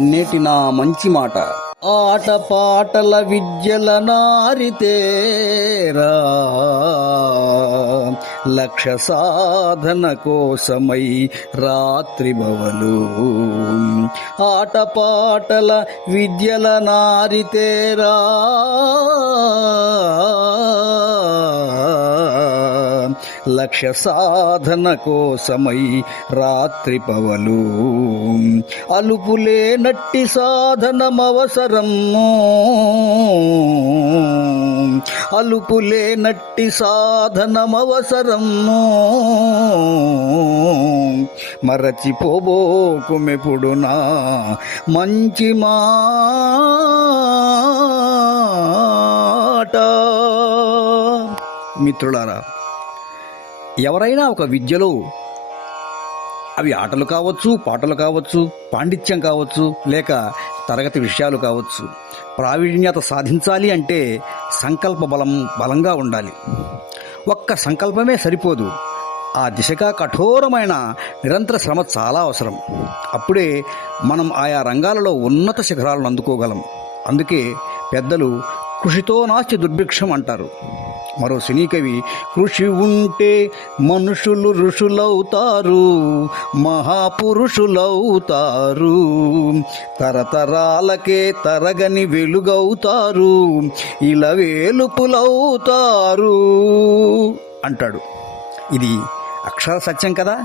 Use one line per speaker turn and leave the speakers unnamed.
నేటి నా మంచి మాట. ఆట పాటల విద్యల నారితేరా లక్ష సాధన కోసమై రాత్రి బవలు. ఆట పాటల విద్యల నారితేరా లక్ష సాధన కోసమై రాత్రిపవలు అలుపులే నట్టి సాధనమవసరము అలుపులే నట్టి సాధనమవసరము మరచిపోబోకుమెప్పుడునా మంచి మాట. మిత్రులారా ఎవరైనా ఒక విద్యలో అవి ఆటలు కావచ్చు పాటలు కావచ్చు పాండిత్యం కావచ్చు లేక తరగతి విషయాలు కావచ్చు. ప్రావీణ్యత సాధించాలి అంటే సంకల్ప బలం బలంగా ఉండాలి. ఒక్క సంకల్పమే సరిపోదు. ఆ దిశగా కఠోరమైన నిరంతర శ్రమ చాలా అవసరం. అప్పుడే మనం ఆయా రంగాలలో ఉన్నత శిఖరాలను అందుకోగలం. అందుకే పెద్దలు కృషితో నాస్తి దుర్భిక్షం అంటారు. మరో సినీ కవి కృషి ఉంటే మనుషులు ఋషులవుతారు మహాపురుషులవుతారు. తరతరాలకే తరగని వెలుగవుతారు ఇలా వేలుపులవుతారు అంటాడు. ఇది అక్షర సత్యం కదా?